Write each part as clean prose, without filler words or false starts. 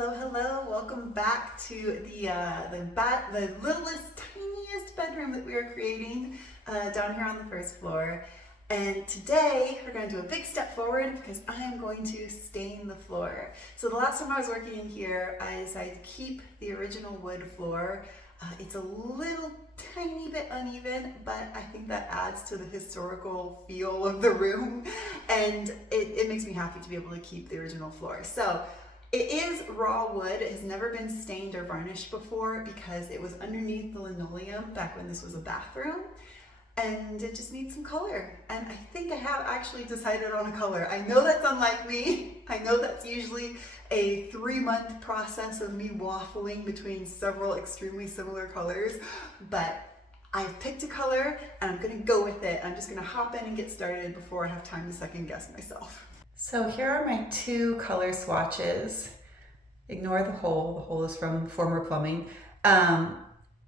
Hello, hello. Welcome back to the littlest, tiniest bedroom that we are creating down here on the first floor. And today we're going to do a big step forward because I am going to stain the floor. So the last time I was working in here, I decided to keep the original wood floor. It's a little tiny bit uneven, but I think that adds to the historical feel of the room, and it makes me happy to be able to keep the original floor. So it is raw wood. It has never been stained or varnished before because it was underneath the linoleum back when this was a bathroom, and it just needs some color. And I think I have actually decided on a color. I know that's unlike me. I know that's usually a 3-month process of me waffling between several extremely similar colors, but I've picked a color and I'm gonna go with it. I'm just gonna hop in and get started before I have time to second guess myself. So here are my 2 color swatches. Ignore the hole is from former plumbing. And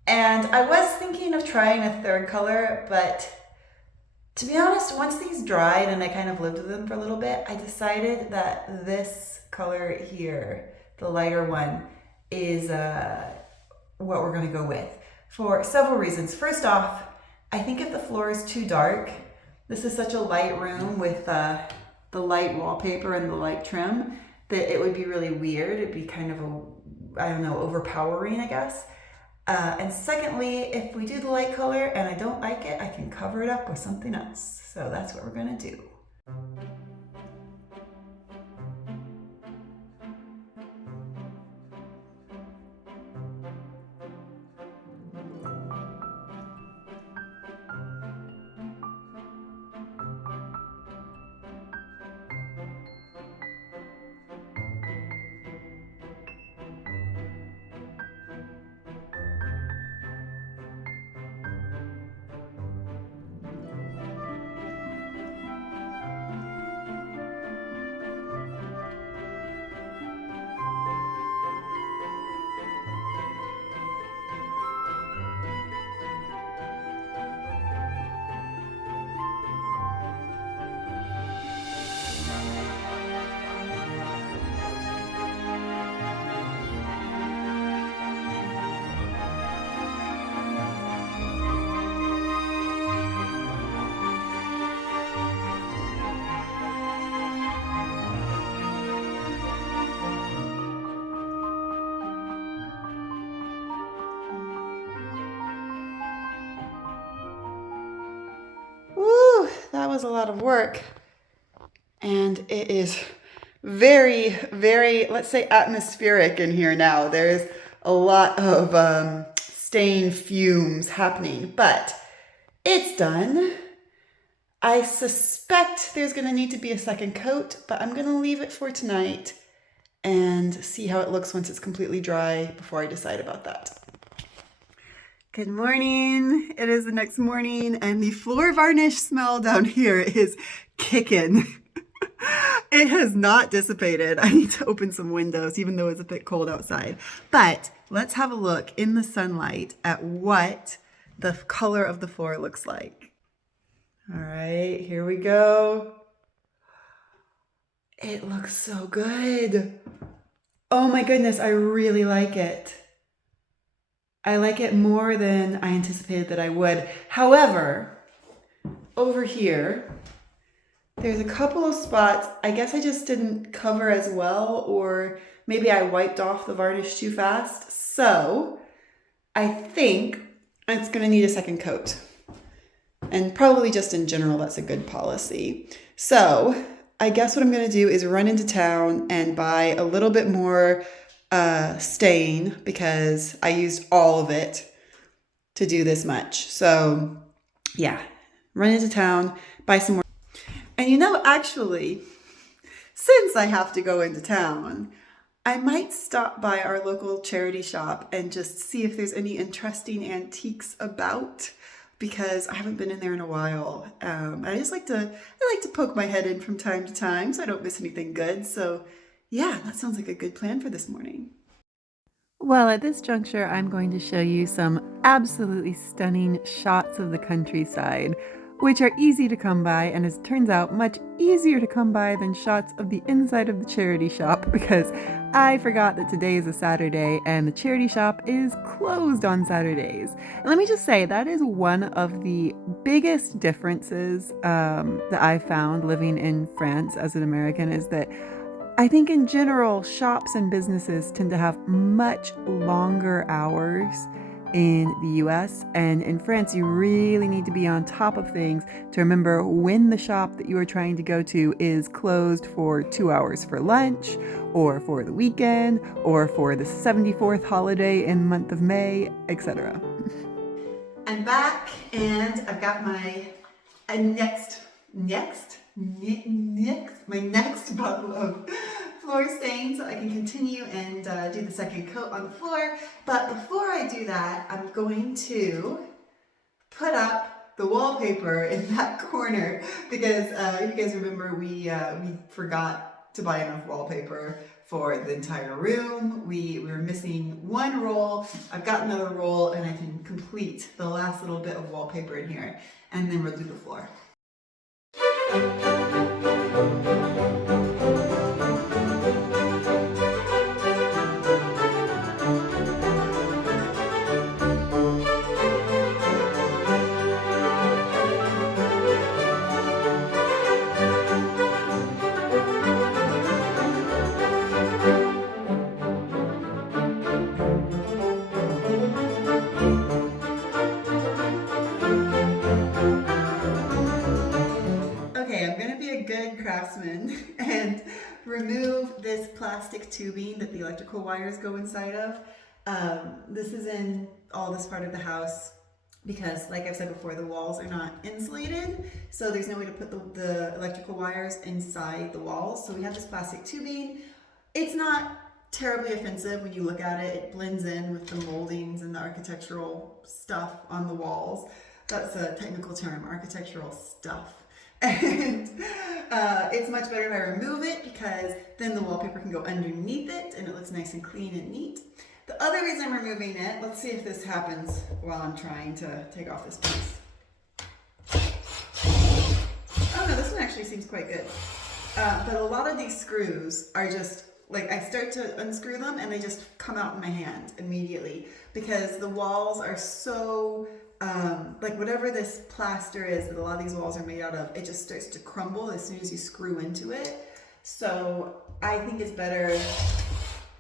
I was thinking of trying a 3rd color, but to be honest, once these dried and I kind of lived with them for a little bit, I decided that this color here, the lighter one, is what we're gonna go with for several reasons. First off, I think if the floor is too dark, this is such a light room with the light wallpaper and the light trim, that it would be really weird. It'd be kind of I don't know, overpowering, I guess. And secondly, if we do the light color and I don't like it, I can cover it up with something else. So that's what we're gonna do. Woo, that was a lot of work. And it is very, very, let's say, atmospheric in here now. There's a lot of stain fumes happening, but it's done. I suspect there's gonna need to be a second coat, but I'm gonna leave it for tonight and see how it looks once it's completely dry before I decide about that. Good morning. It is the next morning and the floor varnish smell down here is kicking. It has not dissipated. I need to open some windows even though it's a bit cold outside. But let's have a look in the sunlight at what the color of the floor looks like. All right, here we go. It looks so good. Oh my goodness, I really like it. I like it more than I anticipated that I would. However, over here, there's a couple of spots I guess I just didn't cover as well, or maybe I wiped off the varnish too fast. So I think it's gonna need a second coat. And probably just in general, that's a good policy. So I guess what I'm gonna do is run into town and buy a little bit more stain because I used all of it to do this much. So yeah, run into town, buy some more. And you know, actually, since I have to go into town, I might stop by our local charity shop and just see if there's any interesting antiques about, because I haven't been in there in a while. I like to poke my head in from time to time so I don't miss anything good. So yeah, that sounds like a good plan for this morning. Well, at this juncture, I'm going to show you some absolutely stunning shots of the countryside which are easy to come by, and as it turns out, much easier to come by than shots of the inside of the charity shop, because I forgot that today is a Saturday and the charity shop is closed on Saturdays. And let me just say, that is one of the biggest differences that I've found living in France as an American, is that I think in general, shops and businesses tend to have much longer hours in the US, and in France you really need to be on top of things to remember when the shop that you are trying to go to is closed for 2 hours for lunch, or for the weekend, or for the 74th holiday in the month of May, etc. I'm back and I've got my next bottle of floor stain so I can continue and do the second coat on the floor. But before I do that, I'm going to put up the wallpaper in that corner because if you guys remember, we forgot to buy enough wallpaper for the entire room. We were missing one roll. I've got another roll and I can complete the last little bit of wallpaper in here, and then we'll do the floor. Craftsman and remove this plastic tubing that the electrical wires go inside of. This is in all this part of the house because, like I've said before, the walls are not insulated, so there's no way to put the electrical wires inside the walls. So we have this plastic tubing. It's not terribly offensive when you look at it. It blends in with the moldings and the architectural stuff on the walls. That's a technical term, architectural stuff. And it's much better if I remove it because then the wallpaper can go underneath it and it looks nice and clean and neat. The other reason I'm removing it, let's see if this happens while I'm trying to take off this piece. Oh no, this one actually seems quite good. But a lot of these screws are just, like, I start to unscrew them and they just come out in my hand immediately because the walls are so like whatever this plaster is that a lot of these walls are made out of, it just starts to crumble as soon as you screw into it. So I think it's better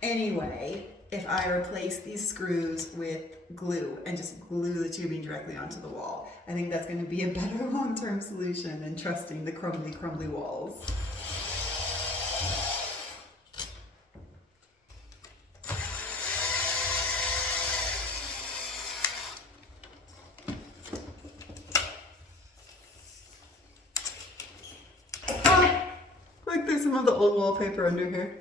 anyway if I replace these screws with glue and just glue the tubing directly onto the wall. I think that's going to be a better long-term solution than trusting the crumbly walls. There's some of the old wallpaper under here.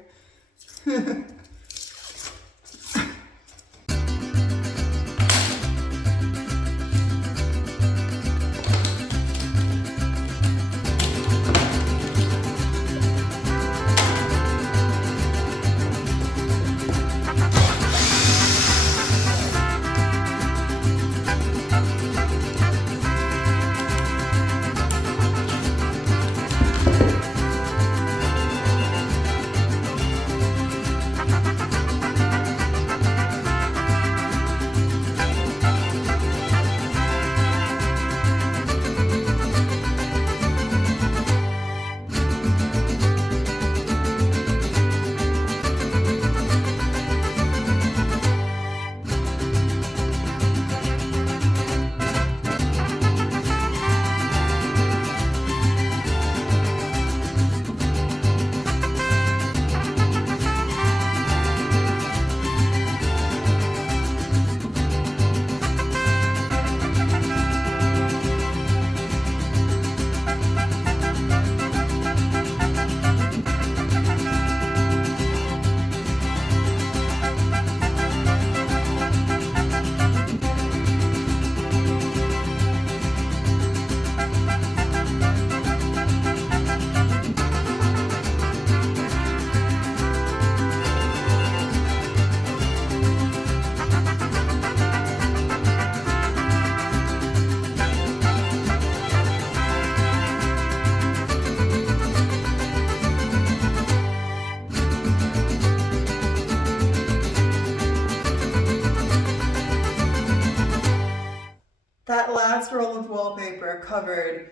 last roll of wallpaper covered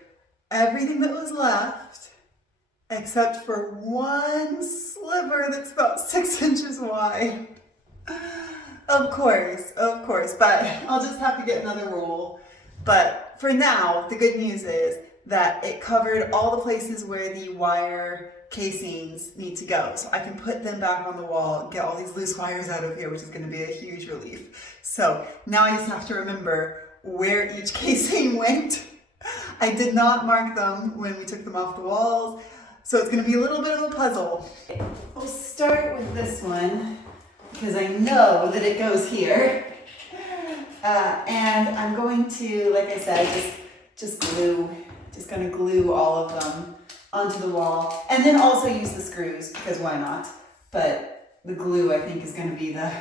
everything that was left, except for one sliver that's about 6 inches wide. Of course, but I'll just have to get another roll. But for now, the good news is that it covered all the places where the wire casings need to go. So I can put them back on the wall, get all these loose wires out of here, which is going to be a huge relief. So now I just have to remember where each casing went. I did not mark them when we took them off the walls, so it's going to be a little bit of a puzzle. We'll start with this one because I know that it goes here. And I'm going to, like I said, just going to glue all of them onto the wall, and then also use the screws because why not? But the glue, I think, is going to be the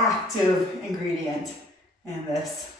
active ingredient in this.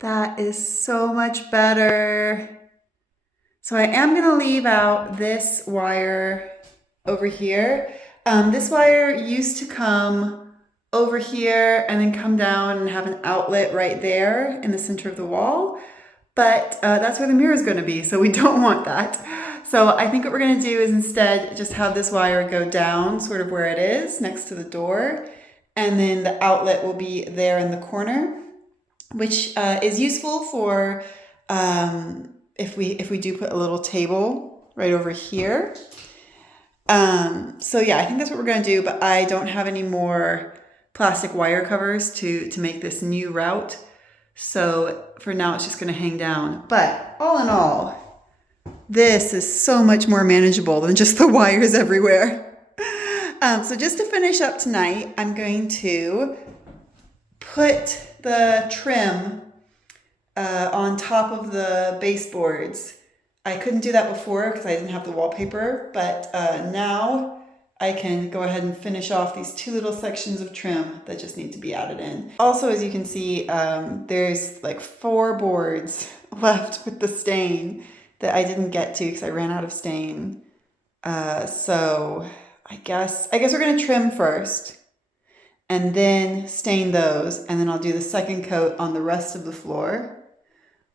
That is so much better. So I am going to leave out this wire over here. This wire used to come over here and then come down and have an outlet right there in the center of the wall. But that's where the mirror is going to be, so we don't want that. So I think what we're going to do is instead just have this wire go down sort of where it is next to the door. And then the outlet will be there in the corner, which is useful for if we do put a little table right over here. So yeah, I think that's what we're going to do, but I don't have any more plastic wire covers to make this new route. So for now, it's just going to hang down. But all in all, this is so much more manageable than just the wires everywhere. So just to finish up tonight, I'm going to put the trim on top of the baseboards. I couldn't do that before because I didn't have the wallpaper, but now I can go ahead and finish off these two little sections of trim that just need to be added in. Also, as you can see, there's like 4 boards left with the stain that I didn't get to because I ran out of stain. So I guess we're gonna trim first and then stain those, and then I'll do the second coat on the rest of the floor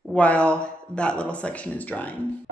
while that little section is drying.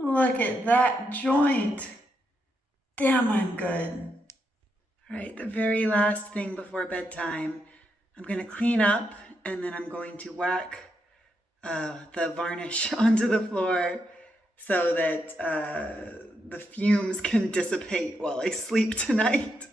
Look at that joint. Damn, I'm good. All right, the very last thing before bedtime, I'm gonna clean up and then I'm going to whack the varnish onto the floor so that the fumes can dissipate while I sleep tonight.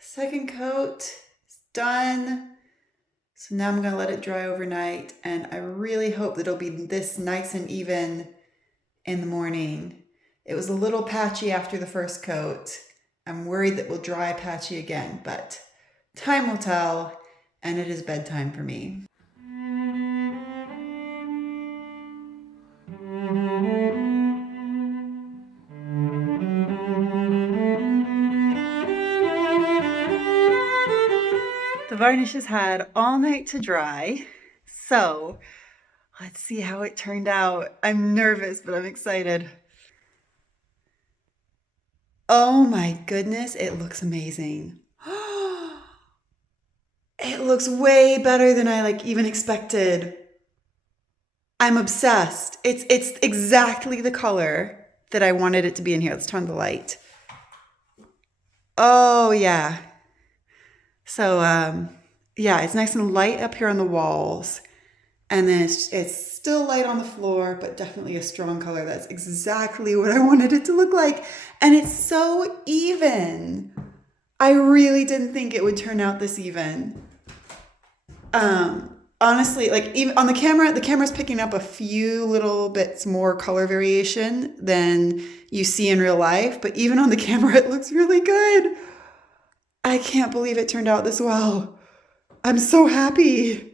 Second coat is done. So now I'm gonna let it dry overnight, and I really hope that it'll be this nice and even in the morning. It was a little patchy after the first coat. I'm worried that we'll dry patchy again, but time will tell, and it is bedtime for me. The varnish has had all night to dry, so let's see how it turned out. I'm nervous, but I'm excited. Oh my goodness, it looks amazing. It looks way better than I even expected. I'm obsessed. It's exactly the color that I wanted it to be in here. Let's turn the light. Oh yeah. So yeah, it's nice and light up here on the walls. And then it's still light on the floor, but definitely a strong color. That's exactly what I wanted it to look like. And it's so even. I really didn't think it would turn out this even. Honestly, even on the camera's picking up a few little bits more color variation than you see in real life. But even on the camera, it looks really good. I can't believe it turned out this well. I'm so happy.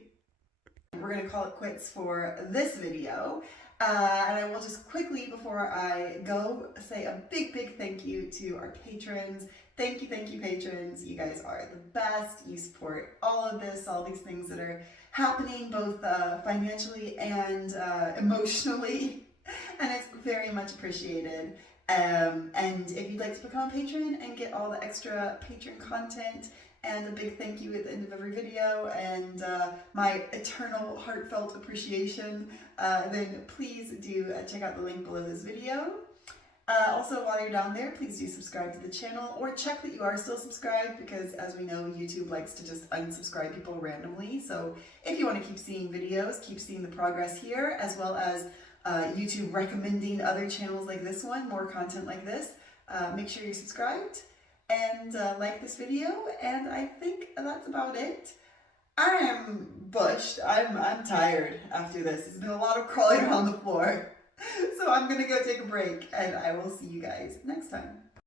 We're going to call it quits for this video. And I will just quickly, before I go, say a big thank you to our patrons. Thank you, patrons. You guys are the best. You support all of this, all these things that are happening, both financially and emotionally. And it's very much appreciated. And if you'd like to become a patron and get all the extra patron content and a big thank you at the end of every video and my eternal heartfelt appreciation, then please do check out the link below this video. Also, while you're down there, please do subscribe to the channel or check that you are still subscribed, because as we know, YouTube likes to just unsubscribe people randomly. So if you want to keep seeing videos, keep seeing the progress here, as well as YouTube recommending other channels like this one, more content like this, make sure you're subscribed and like this video. And I think that's about it. I am bushed. I'm tired after this. It's been a lot of crawling around the floor. So I'm gonna go take a break, and I will see you guys next time.